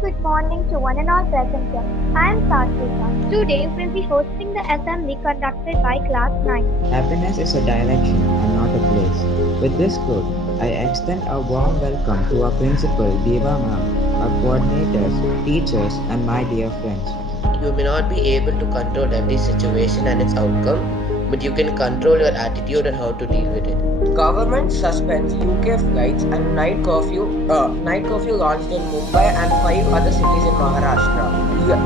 good morning to one and all present here. I am Satvika. Today we'll be hosting the assembly conducted by Class 9. Happiness is a direction and not a place. With this quote, I extend a warm welcome to our principal, Deva ma'am, our coordinators, teachers, and my dear friends. You may not be able to control every situation and its outcome, but you can control your attitude and how to deal with it. Government suspends UK flights and night curfew launched in Mumbai and 5 other cities in Maharashtra.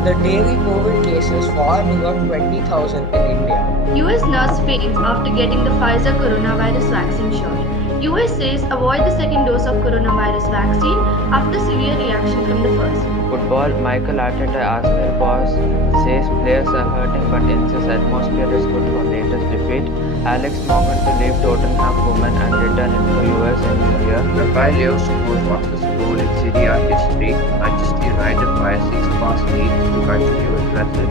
The daily COVID cases far beyond 20,000 in India. US nurse faints after getting the Pfizer coronavirus vaccine shot. US says avoid the second dose of coronavirus vaccine after severe reaction from the first. Football, Michael Arteta Arsenal boss says players are hurting but insists atmosphere is good for latest defeat. Alex Morgan to leave Tottenham women and return into US in New Year. Rafael Leo scores fastest goal in Serie A history. Manchester United fire 6 fast leads to continue impressive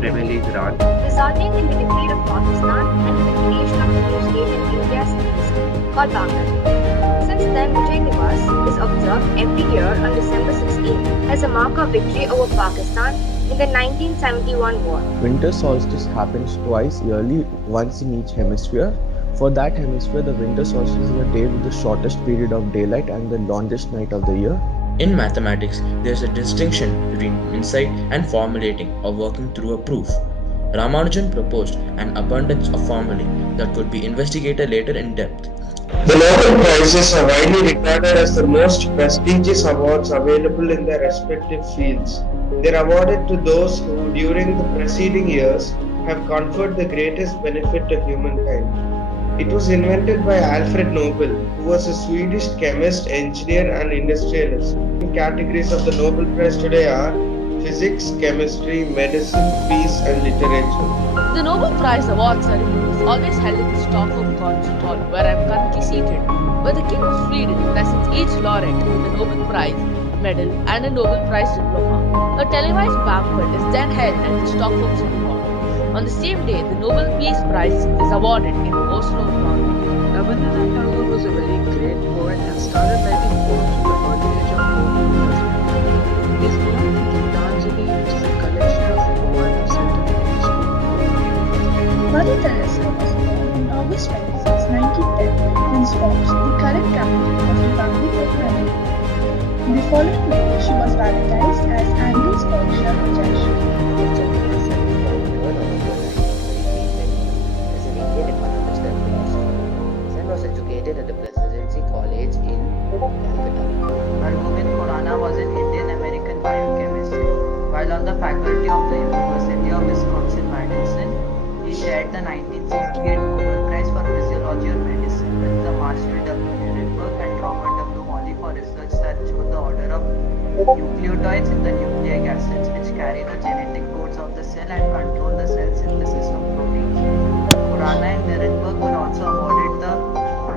Premier League run. Resulting in the defeat of Pakistan and the creation of a new state in India's east called Bangladesh. Since then, Vijay Divas is observed every year on December 16 as a mark of victory over Pakistan in the 1971 war. Winter solstice happens twice yearly, once in each hemisphere. For that hemisphere, the winter solstice is the day with the shortest period of daylight and the longest night of the year. In mathematics, there is a distinction between insight and formulating or working through a proof. Ramanujan proposed an abundance of formulae that could be investigated later in depth. The Nobel Prizes are widely regarded as the most prestigious awards available in their respective fields. They are awarded to those who, during the preceding years, have conferred the greatest benefit to humankind. It was invented by Alfred Nobel, who was a Swedish chemist, engineer, and industrialist. The categories of the Nobel Prize today are physics, chemistry, medicine, peace, and literature. The Nobel Prize award ceremony is always held in the Stockholm Concert Hall, where I am currently seated, where the King of Sweden presents each laureate with a Nobel Prize medal and a Nobel Prize diploma. A televised banquet is then held at the Stockholm City Hall. On the same day, the Nobel Peace Prize is awarded in Oslo, Norway. Rabindranath Tagore was a very great poet and started writing poems at the early age of 14 years. He is known for Gitanjali, which is a collection of poems set in English. Mother Teresa was born on August 26, 1910 in Sfox, the current capital of the Republic of Benin. The following year, she was baptized as Agnes Portia Rajesh. Was educated at the Presidency College in Calcutta. Govind Khurana was an Indian-American biochemist. While on the faculty of the University of Wisconsin-Madison, he shared the 1968 Nobel Prize for Physiology or Medicine with the Marshall W. Ehrenberg and Robert W. Morley for research that showed the order of nucleotides in the nucleic acids which carry the genetic codes of the cell and control the cell synthesis of proteins. Khurana and Ehrenberg were also awarded the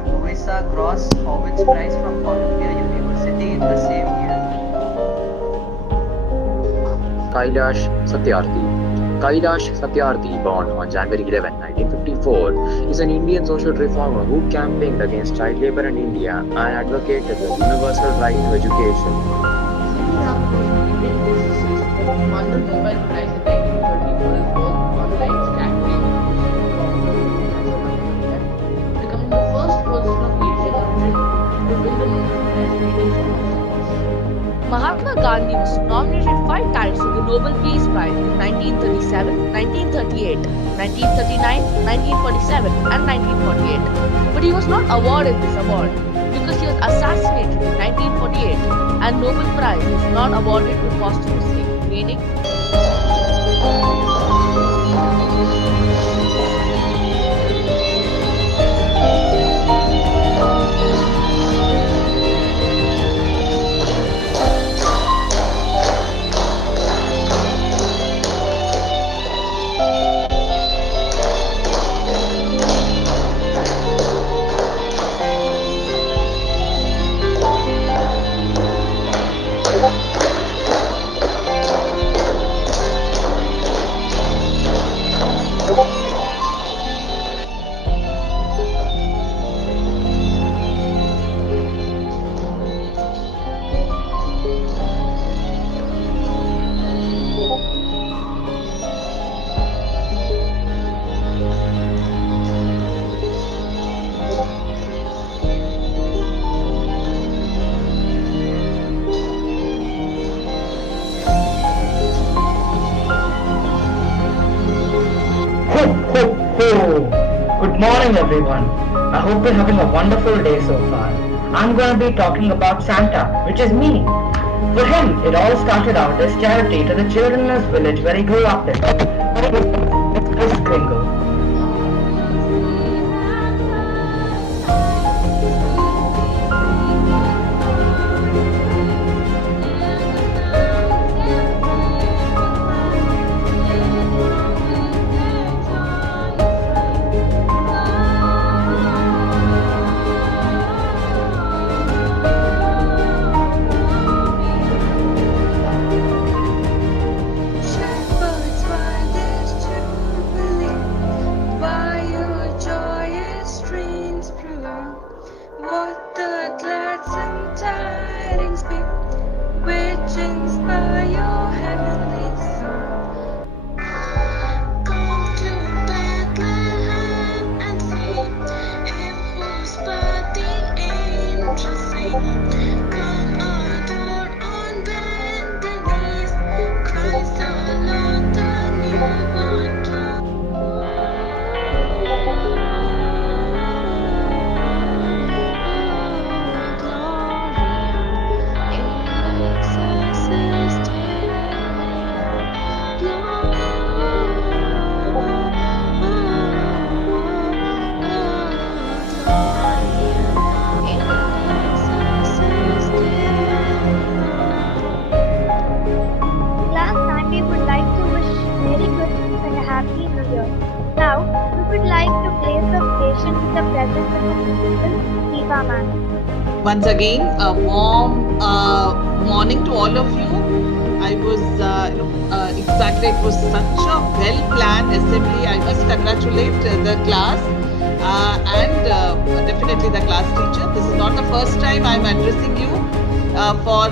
Louisa Gross Horwitz Prize from Columbia University in the same year. Kailash Satyarthi. Kailash Satyarthi, born on January 11, 1954, is an Indian social reformer who campaigned against child labor in India and advocated the universal right to education. Won the Nobel Prize in 1930 for his work on light scattering, becoming the first person of Asian origin to win the Nobel Prize reading from Mahatma Gandhi was nominated 5 times for the Nobel Peace Prize in 1937, 1938, 1939, 1947 and 1948. But he was not awarded this award because he was assassinated in 1948 and Nobel Prize is not awarded posthumously, meaning morning, everyone. I hope you're having a wonderful day so far. I'm going to be talking about Santa, which is me. For him, it all started out as charity to the children in his village where he grew up in. Chris Kringle. Shepherds, why this jubilee? Why your joyous strains prolong? What the gladsome tidings be, which inspire your heavenly song? Come to Bethlehem and see him whose birth the angels sing. Come adore on bended knees, Christ our Lord, the newborn King. Class, and we would like to wish Merry Christmas and a Happy New Year. Now, we would like to place the station with the presence of the principal, Diva ma'am. Once again, a warm morning to all of you. I was, exactly, it was such a well-planned assembly. I must congratulate the class and definitely the class teacher. This is not the first time I'm addressing you for,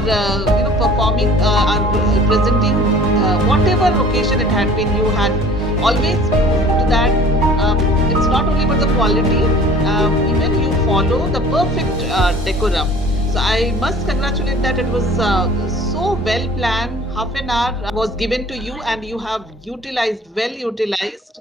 performing or presenting whatever occasion it had been. You had always to that. It's not only about the quality, even you follow the perfect decorum. So I must congratulate that it was so well planned. Half an hour was given to you and you have utilized, well utilized.